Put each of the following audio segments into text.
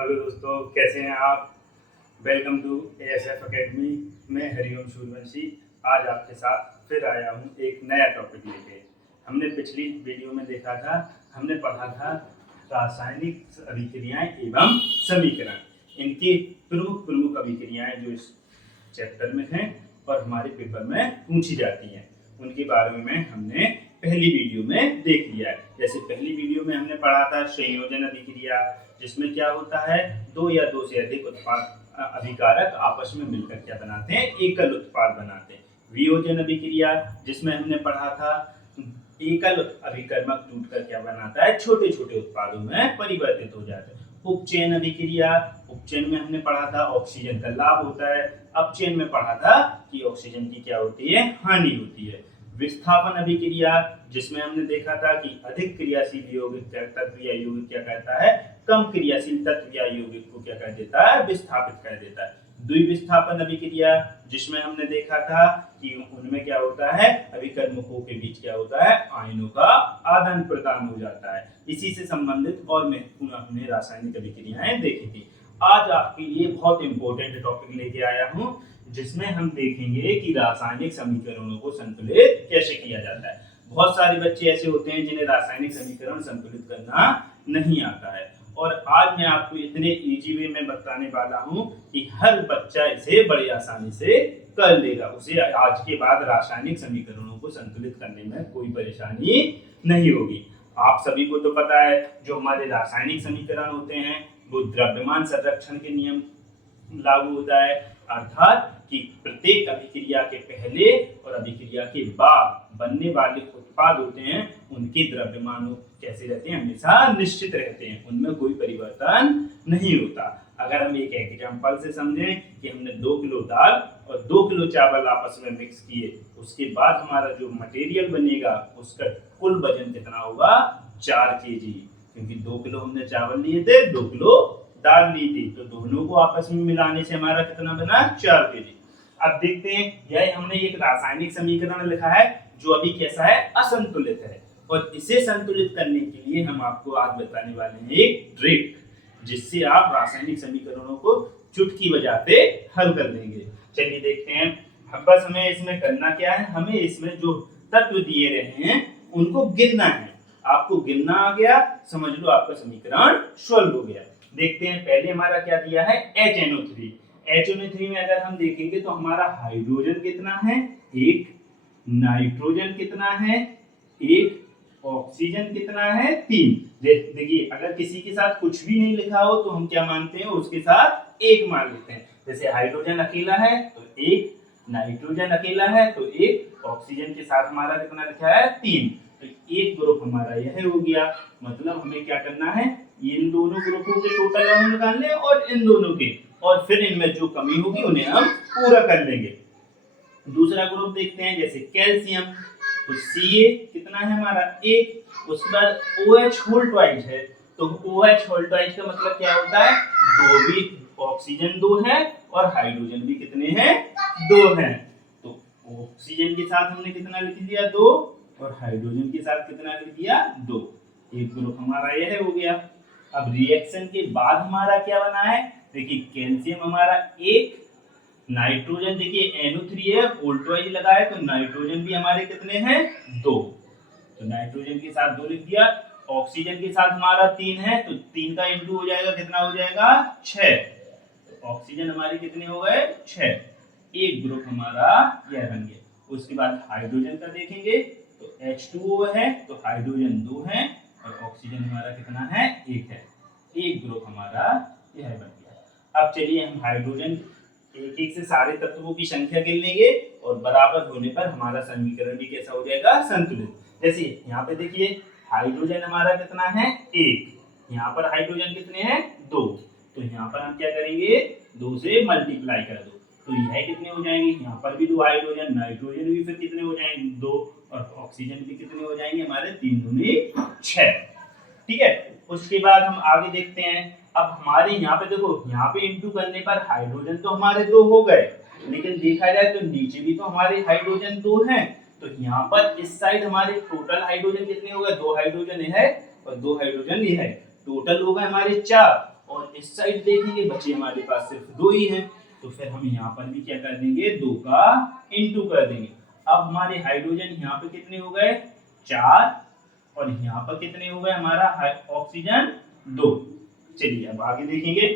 Hello दोस्तों, कैसे हैं आप। Welcome to ASF academy. मैं हरिओम सूर्यवंशी आज आपके साथ फिर आया हूं एक नया टॉपिक लेके। हमने पिछली वीडियो में देखा था, हमने पढ़ा था रासायनिक अभिक्रियाएं एवं समीकरण। इनकी प्रमुख प्रमुख अभिक्रियाएं जो इस चैप्टर में हैं और हमारे पेपर में पूछी जाती हैं, उनके बारे में हमने पहली वीडियो में देख लिया है। जैसे पहली वीडियो में हमने पढ़ा था संयोजन अभिक्रिया, जिसमें क्या होता है, दो या दो से अधिक उत्पाद अभिकारक आपस में मिलकर क्या बनाते हैं, एकल उत्पाद बनाते हैं। वियोजन अभिक्रिया, जिसमें हमने पढ़ा था एकल अभिकर्मक टूटकर क्या बनाता है, छोटे छोटे उत्पादों में परिवर्तित हो जाते हैं। उपचयन अभिक्रिया, उपचयन में हमने पढ़ा था ऑक्सीजन का लाभ होता है। अपचयन में पढ़ा था कि ऑक्सीजन की क्या होती है, हानि होती है। विस्थापन अभिक्रिया, जिसमें हमने देखा था कि अधिक क्रियाशील यौगिक तत्व या यौगिक क्या कहता है, कम क्रियाशील तत्व या यौगिक को क्या कह देता है, विस्थापित कर देता है। द्विविस्थापन अभिक्रिया, जिसमें हमने देखा था कि उनमें क्या होता है, अभिकर्मकों के बीच क्या होता है, आयनों का आदान प्रदान हो जाता है। इसी से संबंधित और महत्वपूर्ण हमने रासायनिक अभिक्रियाएं देखी थी। आज आपके लिए बहुत इंपॉर्टेंट टॉपिक लेके आया हूं, जिसमें हम देखेंगे कि रासायनिक समीकरणों को संतुलित कैसे किया जाता है। बहुत सारे बच्चे ऐसे होते हैं जिन्हें रासायनिक समीकरण संतुलित करना नहीं आता है, और आज मैं आपको इतने इजी वे में बताने वाला हूं कि हर बच्चा इसे बड़ी आसानी से कर लेगा। उसे आज के बाद रासायनिक समीकरणों को संतुलित करने में कोई परेशानी नहीं होगी। आप सभी को तो पता है, जो हमारे रासायनिक समीकरण होते हैं वो द्रव्यमान संरक्षण के नियम लागू होता है, अर्थात कि प्रत्येक अभिक्रिया के पहले और अभिक्रिया के बाद बनने वाले उत्पाद होते हैं, उनके द्रव्यमान कैसे रहते हैं, हमेशा निश्चित रहते हैं, उनमें कोई परिवर्तन नहीं होता। अगर हम एक एग्जांपल से समझें कि हमने 2 किलो दाल और 2 किलो चावल आपस में मिक्स किए, उसके बाद हमारा जो मटेरियल बनेगा उसका कुल वजन कितना होगा, 4 केजी, क्योंकि 2 किलो हमने चावल लिए थे, 2 किलो दाल ली थी, तो दोनों को आपस में मिलाने से हमारा कितना बना, 4 केजी। अब देखते हैं, यह हमने एक रासायनिक समीकरण लिखा है जो अभी कैसा है, असंतुलित है, और इसे संतुलित करने के लिए हम आपको आज बताने वाले हैं एक ट्रिक, जिससे आप रासायनिक समीकरणों को चुटकी बजाते हल कर लेंगे। चलिए देखते हैं। अब बस हमें इसमें करना क्या है, हमें इसमें जो तत्व दिए रहे हैं उनको गिनना है। आपको गिनना आ गया, समझ लो आपका समीकरण सॉल्व हो गया। देखते हैं, पहले हमारा क्या दिया है, HNO3। HNO3 में अगर हम देखेंगे तो हमारा हाइड्रोजन कितना है, 1, नाइट्रोजन कितना है, 1, ऑक्सीजन कितना है, 3। देखिए, अगर किसी के साथ कुछ भी नहीं लिखा हो तो हम क्या मानते हैं, उसके साथ 1 मान लेते हैं। जैसे हाइड्रोजन अकेला है तो 1, नाइट्रोजन अकेला है तो 1, ऑक्सीजन के साथ हमारा कितना लिखा है, 3। तो एक ग्रुप हमारा यह हो गया। मतलब हमें क्या करना है, इन दोनों ग्रुपों के टोटल हम निकाल लें और इन दोनों के, और फिर इनमें जो कमी होगी उन्हें हम पूरा कर लेंगे। दूसरा ग्रुप देखते हैं, जैसे कैल्शियम, तो Ca कितना है हमारा, 1। उसके बाद OH होल ट्वाइस है, तो OH होल ट्वाइस का मतलब क्या होता है, 2 भी, ऑक्सीजन 2 है और हाइड्रोजन भी कितने हैं, 2 हैं। तो ऑक्सीजन के साथ हमने कितना लिख दिया, 2, और हाइड्रोजन के साथ कितना लिख दिया, 2। एक ग्रुप हमारा यह हो गया। अब रिएक्शन के बाद हमारा क्या बना है, देखिए कैल्शियम हमारा 1, नाइट्रोजन देखिए NO3 है, वोल्टवाइज लगा है, तो नाइट्रोजन भी हमारे कितने हैं, 2। तो नाइट्रोजन के साथ 2 लिख दिया। ऑक्सीजन के साथ हमारा 3 है, तो 3 का इंटू हो जाएगा, कितना हो जाएगा, 6। तो ऑक्सीजन हमारे कितने हो गए, 6। एक ग्रुप हमारा यह बन गया। उसके बाद हाइड्रोजन का देखेंगे तो H2O है, तो हाइड्रोजन 2 है और ऑक्सीजन हमारा कितना है, 1 है। एक ग्रुप हमारा यह बन गया। अब चलिए हम हाइड्रोजन एक एक से सारे तत्वों की संख्या गिन लेंगे, और बराबर होने पर हमारा समीकरण भी कैसा हो जाएगा, संतुलित। जैसे यहाँ पे देखिए, हाइड्रोजन हमारा कितना है, 1, यहाँ पर हाइड्रोजन कितने हैं, 2, तो यहाँ पर हम क्या करेंगे, 2 से मल्टीप्लाई कर दो, तो यह कितने हो जाएंगे, यहाँ पर भी 2 हाइड्रोजन, नाइट्रोजन भी फिर कितने हो जाएंगे, 2, और ऑक्सीजन भी कितने हो जाएंगे हमारे, 3 दूनी 6। ठीक है। उसके बाद हम आगे देखते हैं। अब हमारे यहाँ पे देखो, यहाँ पे इंटू करने पर हाइड्रोजन तो हमारे 2 हो गए, लेकिन देखा जाए तो नीचे भी तो हमारे हाइड्रोजन 2 हैं, तो यहाँ पर इस साइड हमारे टोटल हाइड्रोजन कितने हो गए, 2 हाइड्रोजन है और 2 हाइड्रोजन ये है, टोटल हो गए हमारे 4, और और इस साइड देखेंगे बचे हमारे पास सिर्फ 2 ही हैं, तो फिर हम यहाँ पर भी क्या कर देंगे, 2 का इंटू कर देंगे। अब हमारे हाइड्रोजन यहाँ पे कितने हो गए, 4, और यहाँ पर कितने हो गए हमारा ऑक्सीजन 2। चलिए अब आगे देखेंगे,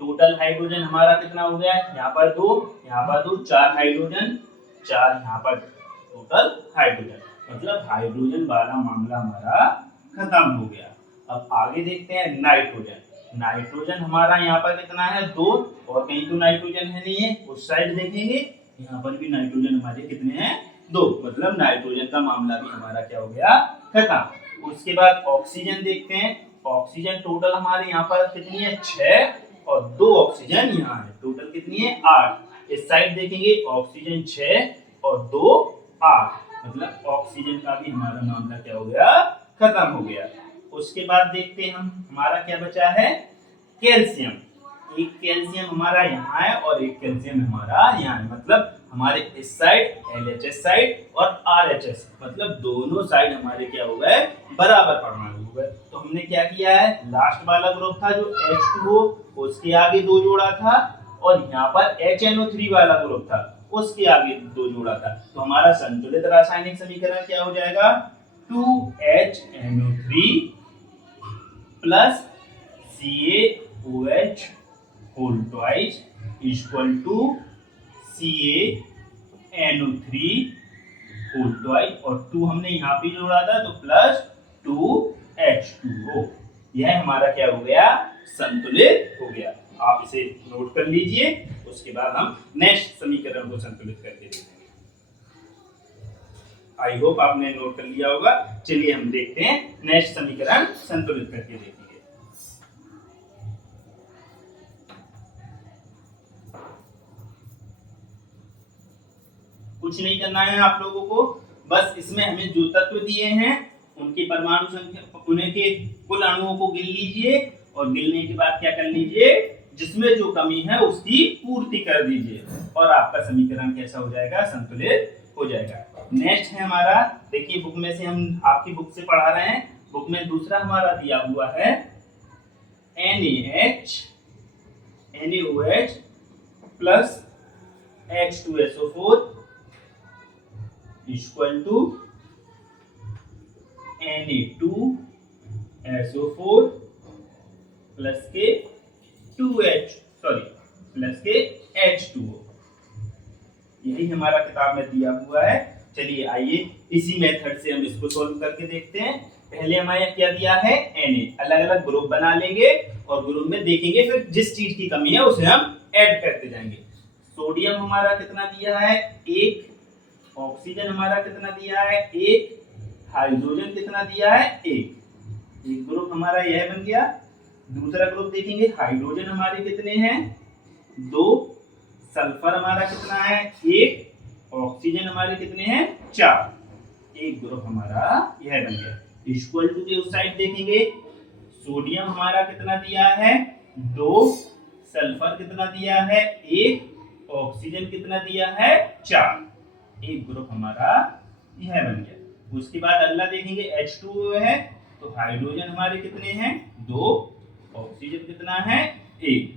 टोटल हाइड्रोजन हमारा कितना हो गया, यहाँ पर 2, यहाँ पर 2, 4 हाइड्रोजन, 4 यहाँ पर टोटल हाइड्रोजन, मतलब हाइड्रोजन वाला मामला हमारा खत्म हो गया। अब आगे देखते हैं नाइट्रोजन। नाइट्रोजन हमारा यहाँ पर कितना है, 2, और कहीं तो नाइट्रोजन है नहीं है, उस साइड देखेंगे यहाँ पर भी नाइट्रोजन हमारे कितने हैं, 2, मतलब नाइट्रोजन का मामला भी हमारा क्या हो गया, खत्म। उसके बाद ऑक्सीजन देखते हैं, ऑक्सीजन टोटल हमारे यहाँ पर कितनी है, 6, और 2 ऑक्सीजन यहाँ है, टोटल कितनी है, 8। इस साइड देखेंगे ऑक्सीजन 6 और 2 8, मतलब ऑक्सीजन का भी हमारा मामला क्या हो गया, खत्म हो गया। उसके बाद देखते हैं हम, हमारा क्या बचा है, कैल्शियम। एक कैल्शियम हमारा यहाँ है और एक कैल्शियम हमारा यहाँ है, मतलब हमारे इस साइड LHS साइड और RHS, मतलब दोनों साइड हमारे क्या हो गए, बराबर परमाणु हो गए। तो हमने क्या किया है, लास्ट वाला ग्रुप था जो H2O, उसके आगे 2 जोड़ा था, और यहाँ पर HNO3 वाला ग्रुप था, उसके आगे 2 जोड़ा था। तो हमारा संतुलित रासायनिक समीकरण क्या हो जाएगा, 2HNO3 plus CaOH whole twice equal to CaNO3 whole twice, और 2 हमने यहाँ पे जोड़ा था तो प्लस 2H2O। यह हमारा क्या हो गया, संतुलित हो गया। आप इसे नोट कर लीजिए, उसके बाद हम नेक्स्ट समीकरण को संतुलित करके देखेंगे। आई होप आपने नोट कर लिया होगा। चलिए हम देखते हैं नेक्स्ट समीकरण संतुलित करके देखेंगे। कुछ नहीं करना है आप लोगों को, बस इसमें हमें जो तत्व दिए हैं उनकी परमाणु संख्या, उनके कुल अणुओं को गिन लीजिए, और गिनने के बाद क्या कर लीजिए, जिसमें जो कमी है उसकी पूर्ति कर दीजिए, और आपका समीकरण कैसा हो जाएगा, संतुलित हो जाएगा। नेक्स्ट है हमारा, देखिए बुक में से हम आपकी बुक से पढ़ा रहे हैं, बुक में दूसरा हमारा दिया हुआ है NaOH plus H2SO4 equal to Na2SO4 plus के H2O। यही हमारा किताब में दिया हुआ है। चलिए आइए इसी मेथड से हम इसको सॉल्व करके देखते हैं। पहले हमारे क्या दिया है, Na, अलग अलग ग्रुप बना लेंगे और ग्रुप में देखेंगे, फिर जिस चीज की कमी है उसे हम ऐड करते जाएंगे। सोडियम हमारा कितना दिया है, 1, ऑक्सीजन हमारा कितना दिया है, 1, हाइड्रोजन कितना दिया है, 1। एक ग्रुप हमारा यह बन गया। दूसरा ग्रुप देखेंगे, हाइड्रोजन हमारे कितने हैं, 2, सल्फर हमारा कितना है, 1, ऑक्सीजन हमारे कितने हैं, 4। एक ग्रुप हमारा यह बन गया। इक्वल टू के उस साइड देखेंगे, सोडियम हमारा कितना दिया है, 2, सल्फर कितना दिया है, 1, ऑक्सीजन कितना दिया है, 4। एक ग्रुप हमारा यह बन गया। उसके बाद अगला देखेंगे, H2O है, तो हाइड्रोजन हमारे कितने हैं, 2, ऑक्सीजन कितना है, 1।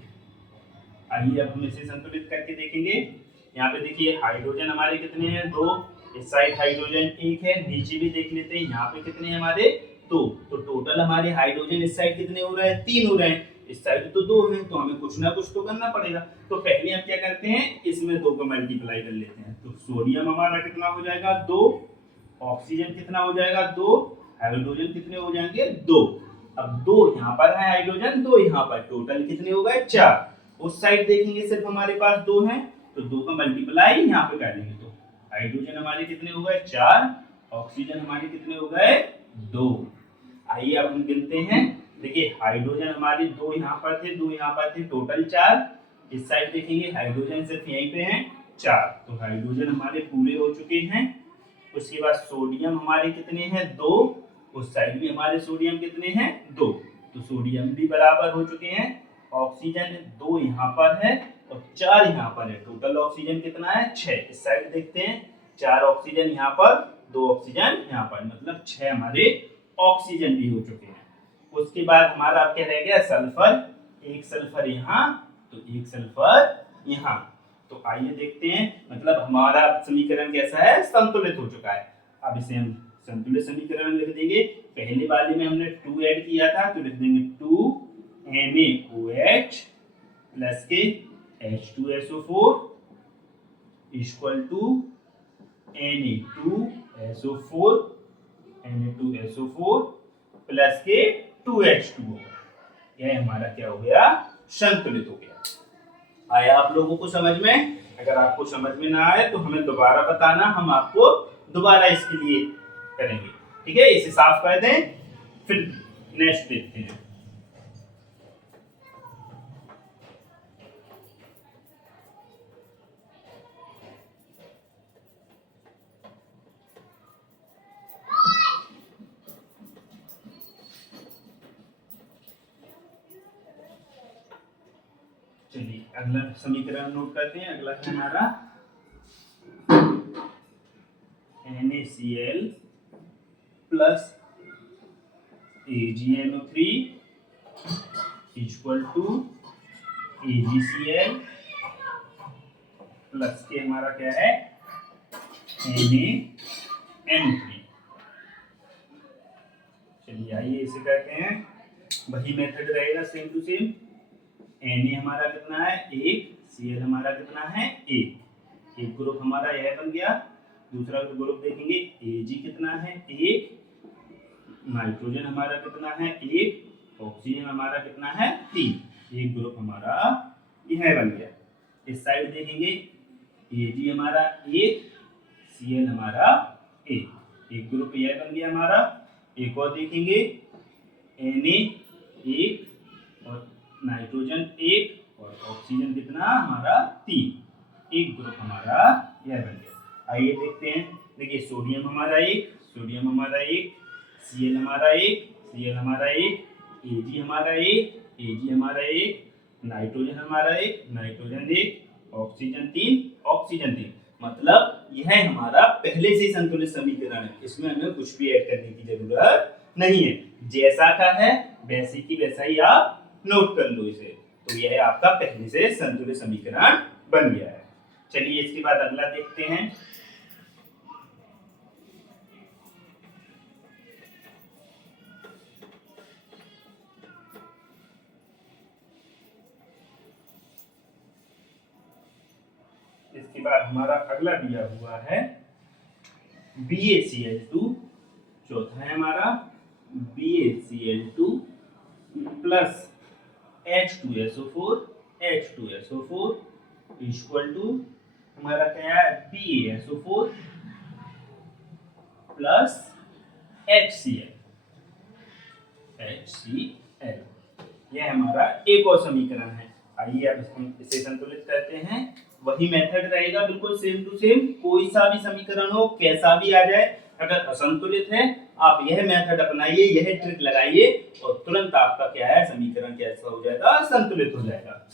आइए अब हम इसे संतुलित करके देखेंगे। यहाँ पे देखिए हाइड्रोजन हमारे कितने हैं, 2, इस साइड हाइड्रोजन 1 है, नीचे भी देख लेते हैं यहाँ पे कितने हैं हमारे, 2। तो टोटल हमारे हाइड्रोजन इस साइड कितने हो रहे हैं, 3 हो रहे हैं, इस साइड तो 2 हैं, तो हमें कुछ ना कुछ तो करना पड़ेगा। तो पहले हम क्या करते हैं, इसमें 2 को मल्टीप्लाई कर लेते हैं। तो सोडियम हमारा कितना हो जाएगा, 2, ऑक्सीजन कितना हो जाएगा, 2, हाइड्रोजन कितने हो जाएंगे, 2। अब 2 यहाँ पर है हाइड्रोजन, 2 यहाँ पर, टोटल कितने हो गए, 4। उस साइड देखेंगे सिर्फ हमारे पास 2 हैं, तो 2 का मल्टीप्लाई यहाँ पे कर देंगे। तो हाइड्रोजन हमारे कितने हो गए, 4, ऑक्सीजन हमारे कितने हो गए, 2। आइए अब हम गिनते हैं। देखिए हाइड्रोजन हमारे 2 यहाँ पर थे, 2 यहाँ पर थे, टोटल 4। इस साइड देखेंगे हाइड्रोजन सिर्फ यहीं पे हैं 4, तो हाइड्रोजन हमारे पूरे हो चुके हैं। उसके बाद सोडियम हमारे कितने हैं, 2, उस साइड भी हमारे सोडियम कितने हैं, 2, तो सोडियम भी बराबर हो चुके हैं। ऑक्सीजन 2 यहाँ पर है और 4 यहाँ पर है, टोटल ऑक्सीजन कितना है, 6। इस साइड देखते हैं, 4 ऑक्सीजन यहाँ पर, 2 ऑक्सीजन यहाँ पर, मतलब 6 हमारे ऑक्सीजन भी हो चुके हैं। उसके बाद हमारा अब क्या रह गया, सल्फर, एक सल्फर यहाँ, तो एक सल्फर यहाँ। तो आइए देखते हैं, मतलब हमारा समीकरण कैसा है, संतुलित हो चुका है। अब इसे हम संतुलित समीकरण लिख देंगे। पहले वाले में हमने 2 ऐड किया था, तो लिख देंगे 2NaOH प्लस के H2SO4 equal to Na2SO4 plus के 2H2O। यह हमारा क्या हो गया, संतुलित हो गया। आया आप लोगों को समझ में? अगर आपको समझ में ना आए तो हमें दोबारा बताना, हम आपको दोबारा इसके लिए करेंगे। ठीक है, इसे साफ कर दें, फिर नेक्स्ट देखते हैं। चलिए अगला समीकरण नोट करते हैं। अगला है हमारा NaCl plus AgNO3 equal to AgCl plus के हमारा क्या है, NaNO3। चलिए आइए इसे करते हैं, वही मेथड रहेगा सेम टू सेम। Na हमारा कितना है, 1, Cl हमारा कितना है, 1। एक ग्रुप हमारा यह बन गया। दूसरा ग्रुप देखेंगे, Ag कितना है, 1, नाइट्रोजन हमारा कितना है, 1, ऑक्सीजन हमारा कितना है, 3। एक ग्रुप हमारा यह बन गया। इस साइड देखेंगे, Ag हमारा 1, Cl हमारा 1, एक ग्रुप यह बन गया हमारा। एक और देखेंगे, Na 1 और नाइट्रोजन 1 और ऑक्सीजन कितना हमारा, 3। एक ग्रुप हमारा यह बन गया। आइए देखते हैं। देखिए सोडियम हमारा 1, सोडियम हमारा 1, Cl हमारा 1, Cl हमारा 1, Ag हमारा 1, Ag हमारा 1, नाइट्रोजन हमारा 1, नाइट्रोजन 1, ऑक्सीजन 3, ऑक्सीजन 3। मतलब यह हमारा पहले से ही संतुलित समीकरण है, इसमें हमें कुछ भी ऐड करने की जरूरत नहीं है। जैसा का है वैसे की वैसा ही आप नोट कर लो इसे, तो यह आपका पहले से संतुलित समीकरण बन गया है। चलिए इसके बाद अगला देखते हैं। इसके बाद हमारा अगला दिया हुआ है BaCl2, चौथा है हमारा BaCl2 plus H2SO4 equal to हमारा क्या है, BaSO4 प्लस HCl। यह हमारा एक और समीकरण है। आइए अब इसे संतुलित करते हैं। वही मेथड रहेगा बिल्कुल सेम टू सेम। कोई सा भी समीकरण हो, कैसा भी आ जाए, अगर असंतुलित है आप यह मेथड अपनाइए, यह ट्रिक लगाइए और तुरंत आपका क्या है, समीकरण कैसा हो जाएगा, संतुलित हो जाएगा।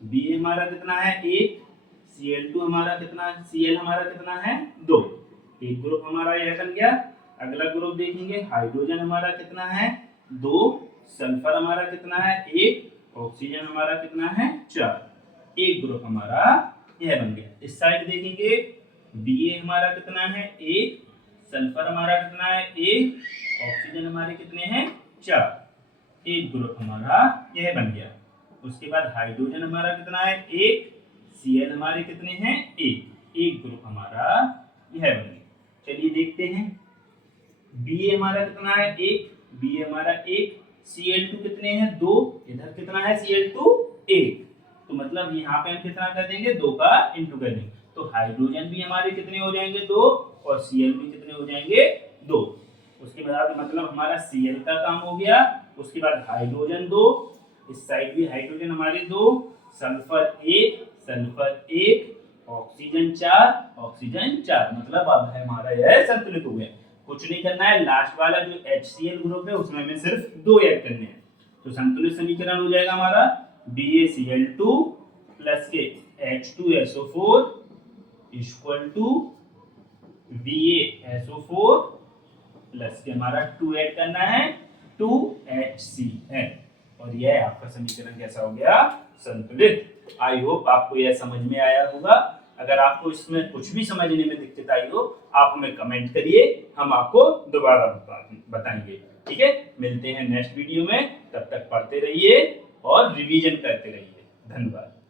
Ba हमारा कितना है, 1, Cl2 हमारा कितना है, Cl हमारा कितना है, 2। एक ग्रुप हमारा यह बन गया। अगला ग्रुप देखेंगे, हाइड्रोजन हमारा कितना है, 2, सल्फर हमारा कितना है, 1, ऑक्सीजन हमारा कितना है, 4। एक ग्रुप हमारा यह बन गया। इस साइड देखेंगे, Ba हमारा कितना है, 1, सल्फर हमारा कितना है, 1, ऑक्सीजन हमारे कितने हैं, 4। एक ग्रुप हमारा यह बन गया। उसके बाद हाइड्रोजन हमारा कितना है, 1, Cl हमारे कितने हैं, 1। एक ग्रुप हमारा यह बन गया। चलिए देखते हैं। Ba हमारा कितना है, 1, Ba हमारा 1, Cl2 कितने हैं, 2, इधर कितना है, Cl2 1। तो मतलब यहाँ पे हम कितना कर देंगे, 2 का इंटू कर देंगे, तो हाइड्रोजन भी हमारे कितने हो जाएंगे, 2, और Cl भी कितने हो जाएंगे, 2। उसके बाद मतलब हमारा Cl का काम हो गया। उसके बाद हाइड्रोजन 2, इस साइड भी हाइड्रोजन हमारे 2, सल्फर 1, ऑक्सीजन 4, ऑक्सीजन 4। मतलब अब है हमारा यह संतुलित हो गया। कुछ नहीं करना है, लास्ट वाला जो HCl ग्रुप है उसमें हमें सिर्फ 2 ऐड करने हैं, तो संतुलित समीकरण हो जाएगा हमारा BaCl2 प्लस के H2SO4 equal to BaSO4 plus के हमारा 2 ऐड करना है 2HCl और यह आपका समीकरण कैसा हो गया, संतुलित। आई होप आपको यह समझ में आया होगा। अगर आपको इसमें कुछ भी समझने में दिक्कत आई हो आप हमें कमेंट करिए, हम आपको दोबारा बताएंगे। ठीक है, मिलते हैं नेक्स्ट वीडियो में, तब तक पढ़ते रहिए और रिवीजन करते रहिए। धन्यवाद।